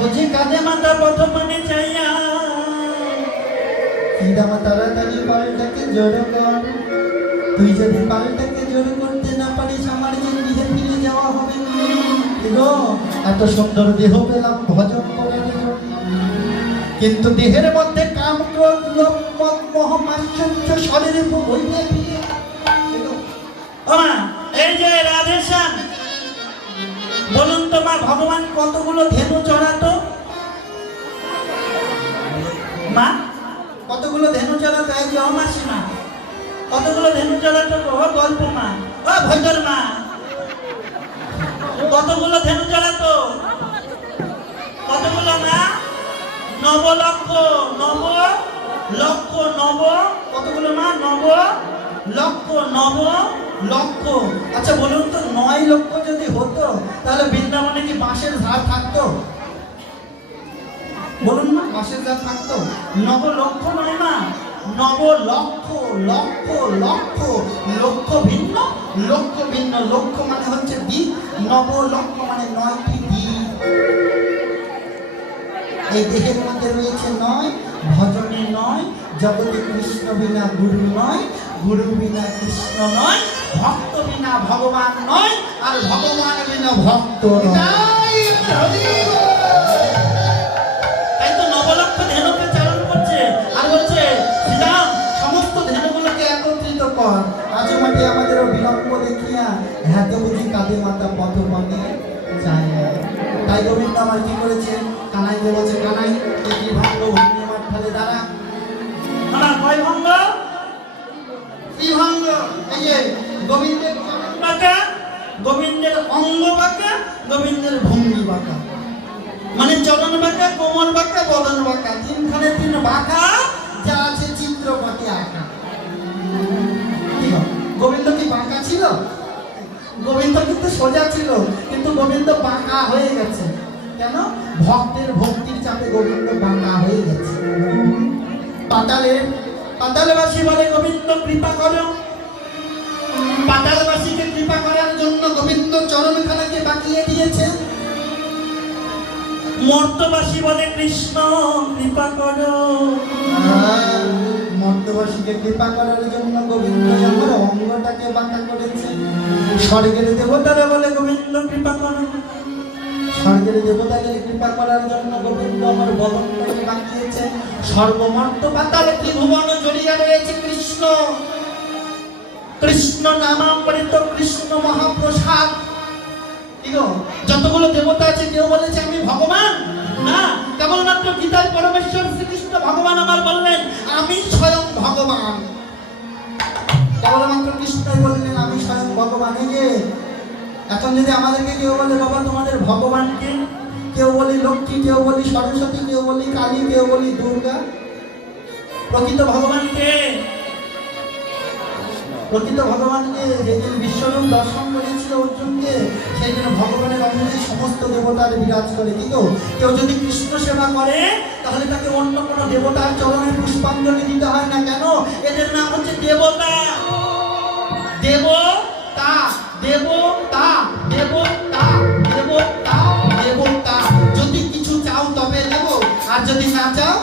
বুঝি কাঁদে মাতা প্রথমে চাইয়া দামা তাড়াতাড়ি পালটাকে জড়ো কর। তুই যদি পালটাকে জড়ো করতে না পারিস আমার যে নিজে ফিরে যাওয়া হবে গো। এত সুন্দর দেহ পেলাম ভজন করার জন্য, কিন্তু দেহের মধ্যে কাম ক্রোধ লোভ মদ মোহ মাৎসর্য শরীরে হইলে ফিরে। ওমা এই যে রাধেশ্যাম, বলুন তো মা, ভগবান কতগুলো ধেনু চড়াতো? মা কতগুলো ধেনু চড়াতো? এই যে অমাসিমা কতগুলো ধেনু চড়াতো? ও গল্প মা, ও ভৈদর মা, কতগুলো ধেনু চড়াতো? কতগুলো মা? 9 লক্ষ। 9 লক্ষ। 9 কতগুলো মা? 9 লক্ষ। 9 লক্ষ। আচ্ছা বলুন তো, 9 লক্ষ যদি হতো তাহলে বৃন্দাবনে কি বাঁশের ঝাড় থাকতো? বলুন না, বাঁশের ঝাড় থাকতো? 9 লক্ষ নয় মা, 9 লক্ষ। লক্ষ লক্ষ, লক্ষ ভিন্ন, লক্ষ ভিন্ন। লক্ষ মানে হচ্ছে দ্বীপ, 9 লক্ষ মানে 9টি দ্বীপ। এই দেহের মধ্যে রয়েছে 9, ভজনে 9, জগতে কৃষ্ণ বিনা গুরু নয়, গুরু বিনা কৃষ্ণ নয়, ভক্ত বিনা ভগবান নয়, আর ভগবান বিনা ভক্ত নয়। তাই তো 9 লক্ষ ধেনুকে চালন করছে আর বলছে শ্রীরাম সমস্ত ধেনুগুলোকে একত্রিত কর। আজও মাঠে আমাদেরও বিলম্ব দেখিয়া এত বুঝি কাঁদে মাতা পথ পানে যায়। তাই গোবিন্দ আমার কি করেছে? কানাইকে বলছে, কানাই কি ভাঙ্গ ভঙ্গি মাঠ ফেলে দাঁড়া। আমার কয় ভঙ্গ? কি ভঙ্গ? এই যে গোবিন্দের চরণ বাঁকা, গোবিন্দের অঙ্গ বাঁকা, গোবিন্দের ভঙ্গি বাঁকা। মানে চরণ বাঁকা, কোমর বাঁকা, বদন বাঁকা, 3খানে 3 বাঁকা, যা আছে চিত্রপটে আঁকা। গোবিন্দ কি বাঁকা ছিল? গোবিন্দ কিন্তু সোজা ছিল, কিন্তু গোবিন্দ বাঁকা হয়ে গেছে। কেন? ভক্তের ভক্তির চাপে গোবিন্দ বাঁকা হয়ে গেছে। পাতালবাসী বলে গোবিন্দ কৃপা করো। পাতালবাসীকে কৃপা করার জন্য গোবিন্দ চরণখানাকে বাঁকিয়ে দিয়েছে। মর্তবাসী বলে কৃষ্ণ কৃপা করো। মর্তবাসীকে কৃপা করার জন্য গোবিন্দ আমার অঙ্গটাকে বাঁকা করেছে। স্বর্গের দেবতারা বলে গোবিন্দ কৃপা করো। স্বর্গের দেবতাদের কৃপা করার জন্য গোবিন্দ আমার বদনটাকে বাঁকিয়েছে। সর্বমর্ত পাতালে ত্রিভুবন জড়িয়ে রয়েছে কৃষ্ণ। কৃষ্ণ নামামৃত, কৃষ্ণ মহাপ্রসাদ। যতগুলো দেবতা আছে কেউ বলেছে আমি ভগবান না, কেবলমাত্র গীতায় পরমেশ্বর শ্রীকৃষ্ণ ভগবান আমার বললেন আমি স্বয়ং ভগবান। কেবলমাত্র কৃষ্ণই বললেন আমি স্বয়ং ভগবান। এই যে এখন যদি আমাদেরকে কেউ বলে বাবা তোমাদের ভগবানকে, কেউ বলি লক্ষ্মী, কেউ বলি সরস্বতী, কেউ বলি কালী, কেউ বলি দুর্গা, প্রকৃত ভগবানকে? প্রকৃত ভগবানকে যেদিন বিশ্বরূপ দর্শন করেছিল অর্জুনকে, সেই দিন ভগবানের অঙ্গে সমস্ত দেবতার বিরাজ করে। কিন্তু কেউ যদি কৃষ্ণ সেবা করে তাহলে তাকে অন্য কোনো দেবতার চরণে পুষ্পাঞ্জলি দিতে হয় না। কেন? এদের নাম হচ্ছে দেবতা। দেবতা, দেবতা, দেবতা, দেবতা, দেবতা। যদি কিছু চাও তবে দেব, আর যদি না চাও।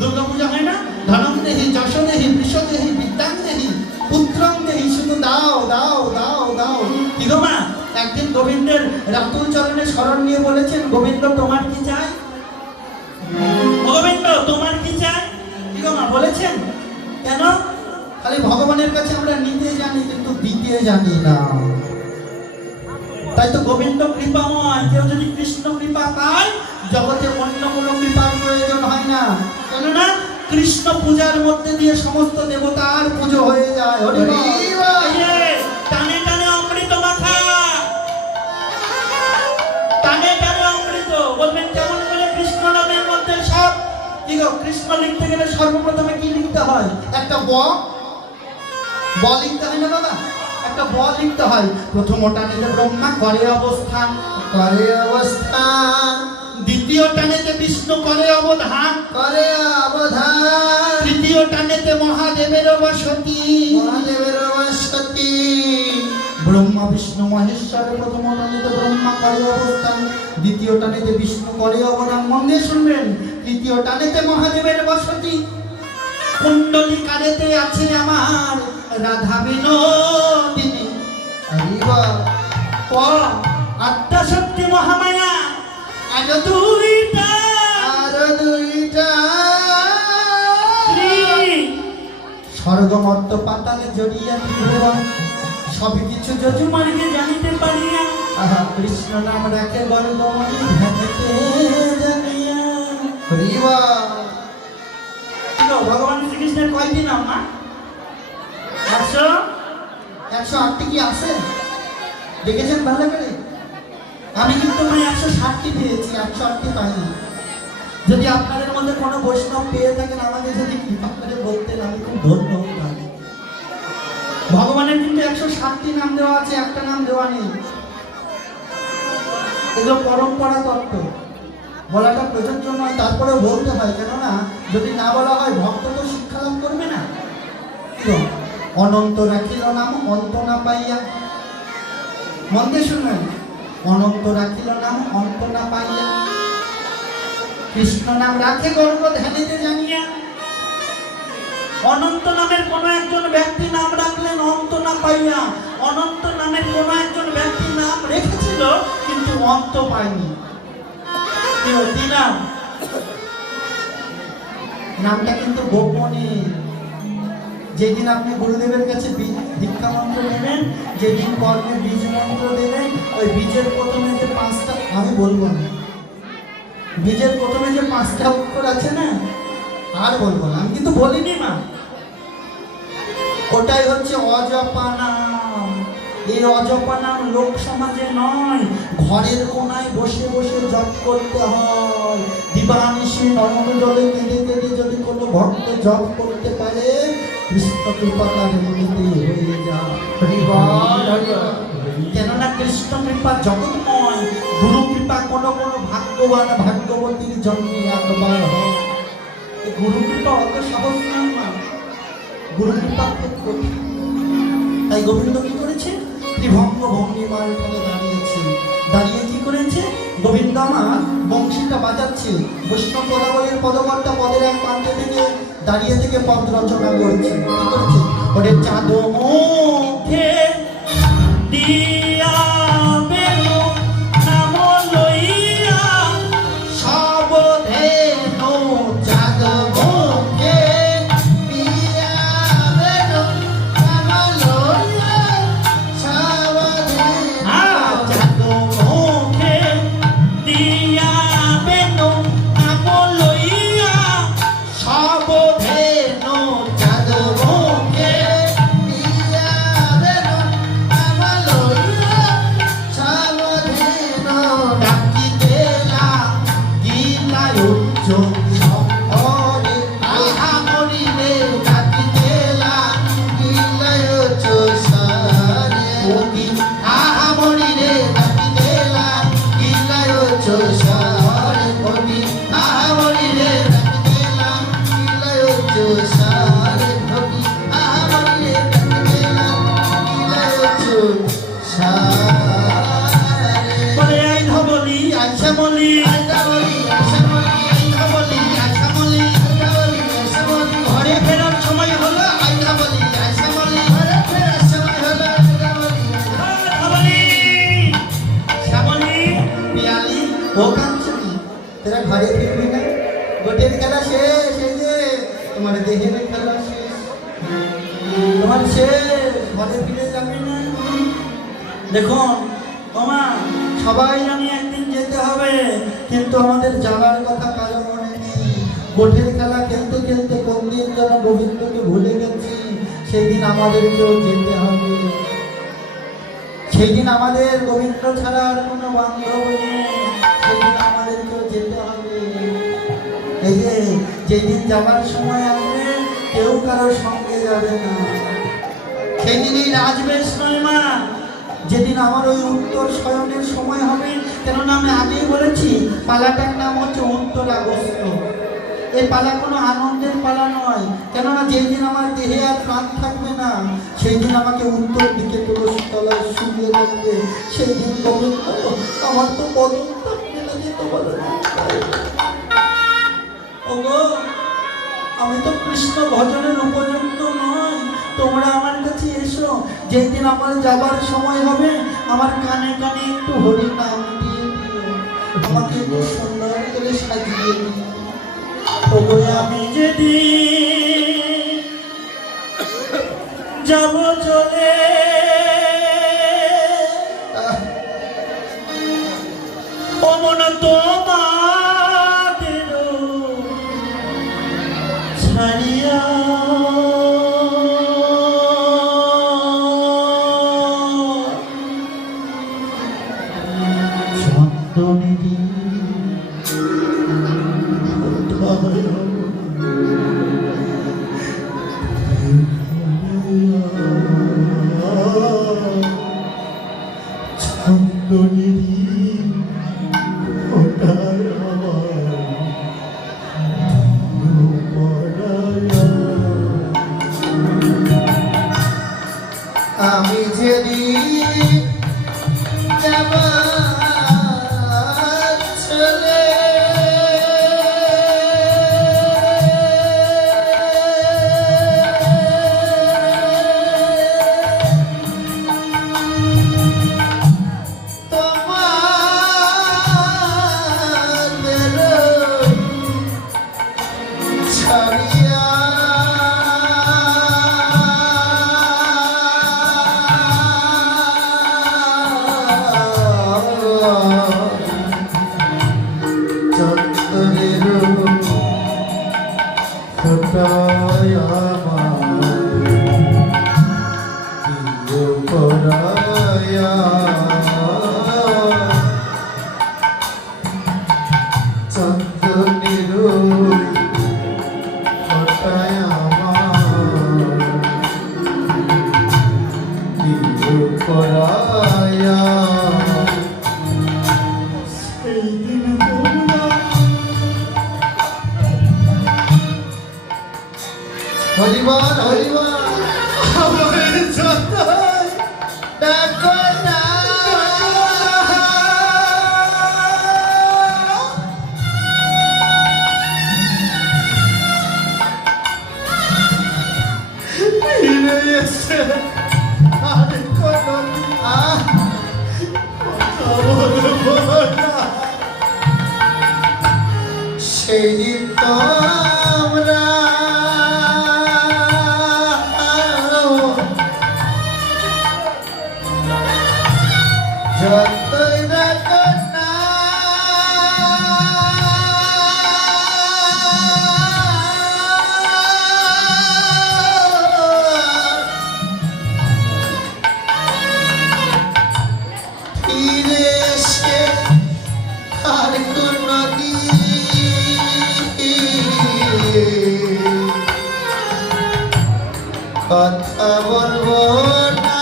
দুর্গা পূজা হয় না? ধনম দেহি, যশ দেহি, বৃষ দেহি, বিদ্যাং দেহি, পুত্রং দেহি, শুধু দাও দাও দাও দাও। কি গো মা, একদিন গোবিন্দের রাতুল চরণে শরণ নিয়ে বলেছেন গোবিন্দ তোমার কি চাই? গোবিন্দ তোমার কি চাই? কি গো মা বলেছেন? কেন? খালি ভগবানের কাছে আমরা নিতে জানি কিন্তু দিতে জানি না। তাই তো গোবিন্দ কৃপাময়। কেউ যদি কৃষ্ণ কৃপা পায় জগতে অন্য কোনো কৃপার প্রয়োজন হয় না। কেননা কৃষ্ণ পূজার মধ্যে দিয়ে সমস্ত দেবতার পুজো হয়ে যায়। টানে টানে অমৃত মাখা, টানে টানে অমৃত। বলবেন কেমন করে? কৃষ্ণ নামের মধ্যে সব। কি গো, কৃষ্ণ লিখতে গেলে সর্বপ্রথমে কি লিখতে হয়? একটা ব লিখতে হয় না বাবা? একটা ব লিখতে হয়। প্রথম টানেতে ব্রহ্মা করে অবস্থান, করে অবস্থান। দ্বিতীয় টানেতে বিষ্ণু করে অবধান, করে অবধান। তৃতীয় টানেতে মহাদেবের বসতি, মহাদেবের বসতি। ব্রহ্মা বিষ্ণু মহেশ্বরের প্রথম টানেতে ব্রহ্মা করে অবস্থান, দ্বিতীয় টানেতে বিষ্ণু করে অবদান। মন দিয়ে শুনবেন। তৃতীয় টানেতে মহাদেবের বসতি, কুণ্ডলিকারেতে আছে আমার রাধা বিনোদিনী। আত্মা শক্তি মহামায়া আরো দুইটা স্বর্গ মর্ত পাতালে জড়িয়া ত্রিভুবন, সবই কিছু যজুমারিকে জানিতে পারিয়া আহা কৃষ্ণ নাম রাখে গর্বমণি ধ্যানেতে জানিয়া। হরিবা ভগবান শ্রীকৃষ্ণের কয়টি নাম মা? 108টি কি আছে? দেখেছেন ভালো করে? আমি কিন্তু 160টি পেয়েছি, 108টি পাইনি। যদি আপনাদের মধ্যে কোনো বৈষ্ণব পেয়ে থাকেন আমাকে যদি কৃপা করে বলতেন, আমি খুব ধন্য হতাম। ভগবানের কিন্তু 160টি নাম দেওয়া আছে, একটা নাম দেওয়া নেই। এগুলো পরম্পরা তত্ত্ব, বলাটা প্রযোজ্য নয়, তারপরে বলতে হয়। কেননা যদি না বলা হয় ভক্ত তো শিক্ষা লাভ করবে না। অনন্ত রাখিল নাম অন্ত না পাইয়া, মন দিয়ে শুনবেন। অনন্ত রাখিল নাম অন্ত না পাইয়া, কৃষ্ণ নাম রাখে গর্ব ধ্যানেতে জানিয়া। অনন্ত নামের কোন একজন ব্যক্তি নাম রাখলেন অন্ত না পাইয়া। অনন্ত নামের কোন একজন ব্যক্তি নাম রেখেছিল কিন্তু অন্ত পায়নি। কি নাম? নামটা কিন্তু গোপনে। যেদিন আপনি গুরুদেবের কাছে দীক্ষা মন্ত্র নেবেন, যেদিন কর্মে বীজ মন্ত্র দেবেন, ওই বীজের প্রথমে যে 5টা, আমি বলবো না, বীজের প্রথমে যে 5টা অক্ষর আছে না, আর বলবো না, আমি কিন্তু বলিনি মা। ওটাই হচ্ছে অজপা নাম। এই অজপা নাম লোক সমাজে নয়, ঘরের কোনায় বসে বসে জপ করতে হয়। দিবানিশি নরম জলে কেঁদে কেঁদে যদি কোনো ভক্ত জপ করতে পারে, কৃষ্ণ কৃপা তার মনেতে হয়ে যায়। কেননা কৃষ্ণ কৃপা জগৎময়, গুরু কৃপা কোনো কোনো ভাগ্যবান ভাগ্যবতীর জন্মে একবার হয়। এই গুরু কৃপা অত সহজ না মা, গুরু কৃপা খুব কঠিন। তাই গোবিন্দ কি করেছে? ত্রিভঙ্গ ভঙ্গিমার ফলে দাঁড়িয়েছে। দাঁড়িয়ে কি করেছে? গোবিন্দ আমার বংশীটা বাজাচ্ছে, বৈষ্ণব পদাবলীর পদকর্তা পদের এক প্রান্তে থেকে দাঁড়িয়ে থেকে পদ রচনা করছে। কি করছে? ওরে চাঁদ মুখে দিয়া বেলো নাম লইয়া সাবধেনু চাঁদ মুখে দিয়া বেলো নাম লইয়া সাবধেনু চাঁদ মুখে দিয়া বেলো নাম লইয়া সাবধেনু চাঁদ মুখে দিয়া বেলো নাম লইয়া সাবধেনু ডাকিতেলা গিলায় উচ্চ শঙ্করে আহা মরিলে ডাকিতেলা গিলায় উচ্চ সারে ওগি আহা মরিলে ডাকিতেলা গিলায় উচ্চ সারে ওগি আহা মরিলে ডাকিতেলা গিলায় উচ্চ সারে ওগি আহা মরিলে ডাকিতেলা গিলায় উচ্চ সারে বলে আই ধবলি আইসা বলি ঘরে ফেরার সময় হলো ধবলি শ্যামলি পিয়ালি ও কাঞ্চনি, তোরা ঘরে ফিরবি না? গোটের খেলা শেষ, এই যে তোমার দেহের খেলা শেষ, তোমার শেষ, ঘরে ফিরে যাবি না। দেখুন ওমা সবাই জানি একদিন যেতে হবে, কিন্তু আমাদের যাওয়ার কথা কারো মনে নেই। গোটের খেলা খেলতে খেলতে কোন দিন যেন গোবিন্দকে ভুলে গেছি। সেই দিন আমাদেরকেও যেতে হবে। সেই দিন আমাদের গোবিন্দ ছাড়া আর কোনো বান্ধব নেই। সেই দিন আমাদেরকেও যেতে হবে। এই যে যেদিন যাবার সময় আসবে, কেউ কারো সঙ্গে যাবে না। সেই দিনই রাজবেশ নয় মা, যেদিন আমার ওই উত্তর শয়নের সময় হবে, কেননা আমি আগেই বলেছি পালাটার নাম হচ্ছে উত্তর আগস্ট। এই পালা কোনো আনন্দের পালা নয়, কেননা যেই দিন আমার দেহে আর প্রাণ থাকবে না, সেই দিন আমাকে উত্তর দিকে তুলসী তলায় শুয়ে রাখবে। সেই দিন গোবিন্দ আমার তো বদনটা ফেলে যেতে পারে না। ওগো, আমি তো কৃষ্ণ ভজনের উপযুক্ত নই, তোমরা আমার কাছে এসো। যেই দিন আমার যাবার সময় হবে, আমার কানে কানে একটু হরি নাম দিয়ে দিও, আমাকে একটু সুন্দর করে সাজিয়ে দিও। ওগো, আমি যেদিন যাব চলে অমন তোমাদের ছাড়িয়া চন্দনেরি আমি যেদিন যাব চলে হরিবল হরিবল আমার যতই ডাকো না ফিরে এসে আর কোনো কথা বলবো না। সেই দিন তোমরা যতই রাখো না ফিরে এসে আর কোনদিন কথা বলবো না।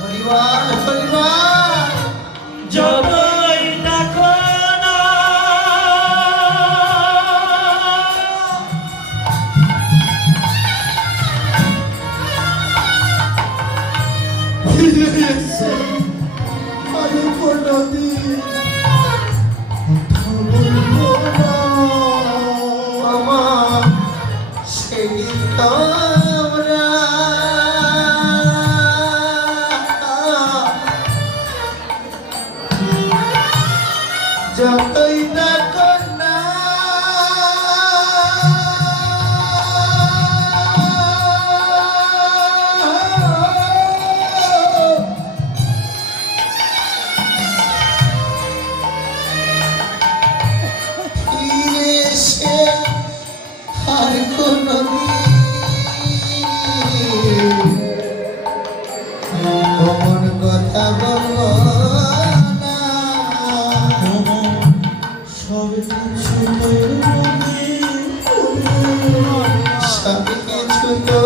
হরিবল হরিবল যতই ডাকো না ফিরে এসে আর কোনদিন কথা বলবো না। আমার সেই তোমরা যতই ডাকো না ফিরে এসে আর কোনদিন অমন কথা বলবো না। সব কিছু তোর মনে সব কিছু তো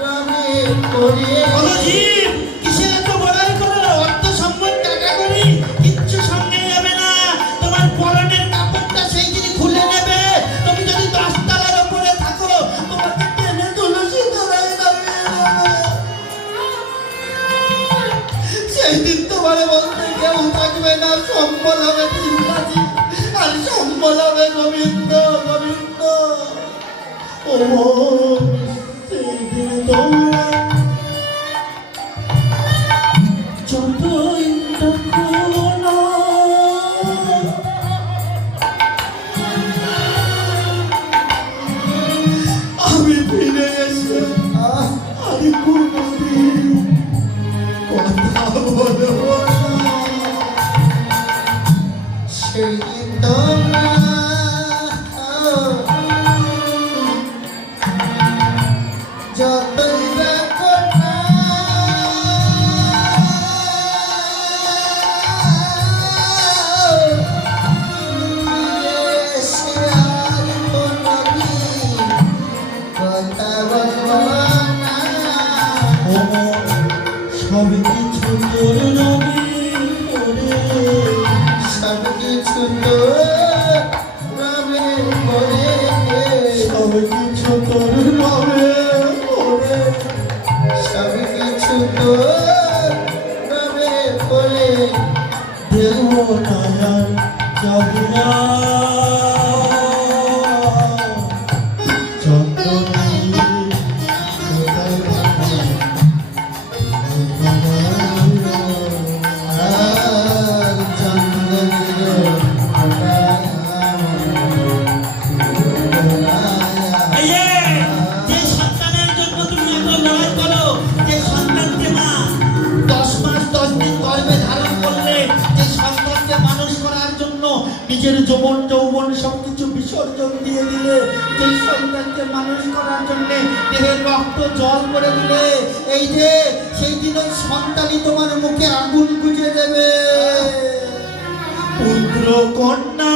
রঙে পড়ে বলো জীব কিসের এত বড়াই করো ওমর সেই দিন তোমরা যতই দেখো না আমি ফিরে এসে আমি কোনোদিন কথা বলবো না। সেই দিন তোমরা যতই দেখো না ফিরে এসে আর কোনোদিন কথা বলবো না। সব কিছু তোর নবী করে, সব কিছু তোর নামে করে, সব কিছু তোর নামে করে, সব কিছু তোর নামে করে দেব না আর যাবে না। চন্দনী কোথায় ভাবি আর চন্দনীর এই যে সন্তানের জন্য তুমি এত লড়াই করো, যে সন্তানকে মা 10 মাস 10 দিন গর্ভে ধারণ করলে, যে সন্তানকে মানুষ করার জন্য নিজের যৌবন সবকিছু বিসর্জন দিয়ে দিলে, যে সন্তানকে মানুষ করার জন্য দেহের রক্ত জল করে দিলে, এই যে সেই দিন ওই সন্তানই তোমার মুখে আগুন গুজে দেবে। পুত্র কন্যা